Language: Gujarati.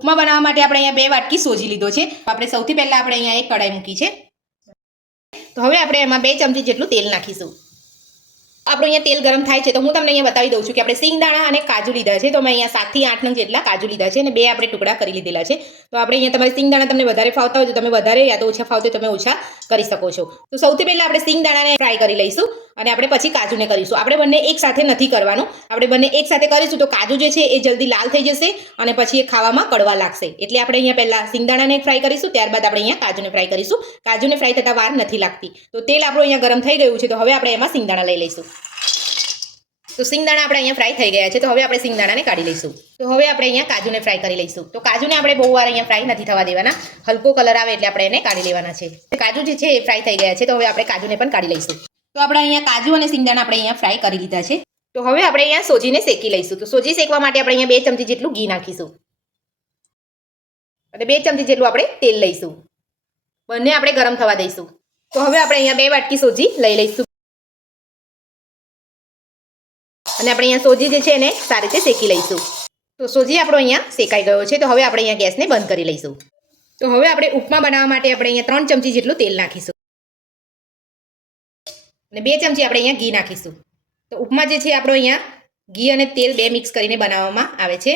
ઉપમા બનાવવા માટે આપણે અહીંયા બે વાટકી સોજી લીધો છે. આપણે સૌથી પહેલાં આપણે અહીંયા એક કઢાઈ મૂકી છે. તો હવે આપણે એમાં બે ચમચી જેટલું તેલ નાખીશું. આપણું અહીંયા તેલ ગરમ થાય છે તો હું તમને અહીંયા બતાવી દઉં છું કે આપણે સિંગદાણા અને કાજુ લીધા છે. તો મેં અહીંયા સાતથી આઠ નંગ જેટલા કાજુ લીધા છે અને બે આપણે ટુકડા કરી લીધેલા છે. તો આપણે અહીંયા તમારે સિંગદાણા તમને વધારે ફાવતા હોય તો તમે વધારે યા તો ઓછા ફાવતા તમે ઓછા કરી શકો છો. તો સૌથી પહેલાં આપણે સિંગદાણાને ફ્રાય કરી લઈશું. અને આપણે પછી કાજુને કરીશું. આપણે બંને એક સાથે નથી કરવાનું. આપણે બંને એક સાથે કરીશું તો કાજુ જે છે એ જલ્દી લાલ થઈ જશે અને પછી એ ખાવામાં કડવા લાગશે. એટલે આપણે અહીંયા પહેલાં સિંગદાણાને ફ્રાય કરીશું, ત્યારબાદ આપણે અહીંયા કાજુને ફ્રાય કરીશું. કાજુને ફ્રાય થતાં વાર નથી લાગતી. તો તેલ આપણું અહીંયા ગરમ થઈ ગયું છે, તો હવે આપણે એમાં સિંગદાણા લઈ લઈશું. તો સિંગદાણા આપણે અહીંયા ફ્રાય થઈ ગયા છે, તો હવે આપણે સિંગદાણાને કાઢી લઈશું. તો હવે આપણે અહીંયા કાજુને ફ્રાય કરી લઈશું. તો કાજુને આપણે બહુ વાર અહીંયા ફ્રાય નથી થવા દેવાના. હલકો કલર આવે એટલે આપણે એને કાઢી લેવાના છે. કાજુ જે છે એ ફ્રાય થઈ ગયા છે, તો હવે આપણે કાજુને પણ કાઢી લઈશું. તો આપણે અહીંયા કાજુ અને સિંગદાણા આપણે અહીંયા ફ્રાય કરી લીધા છે. તો હવે આપણે અહીંયા સોજીને શેકી લઈશું. તો સોજી શેકવા માટે આપણે અહીંયા બે ચમચી જેટલું ઘી નાખીશું. અને બે ચમચી જેટલું આપણે તેલ લઈશું. બંને આપણે ગરમ થવા દઈશું. તો હવે આપણે અહીંયા બે વાટકી સોજી લઈ લઈશું. અને આપણે અહીંયા સોજી જે છે એને સારી રીતે શેકી લઈશું. તો સોજી આપણો અહીંયા શેકાઈ ગયો છે. તો હવે આપણે અહીંયા ગેસને બંધ કરી લઈશું. તો હવે આપણે ઉપમા બનાવવા માટે આપણે અહીંયા ત્રણ ચમચી જેટલું તેલ નાખીશું. અને બે ચમચી આપણે અહીંયા ઘી નાખીશું. તો ઉપમા જે છે આપણો અહીંયા ઘી અને તેલ બે મિક્સ કરીને બનાવવામાં આવે છે.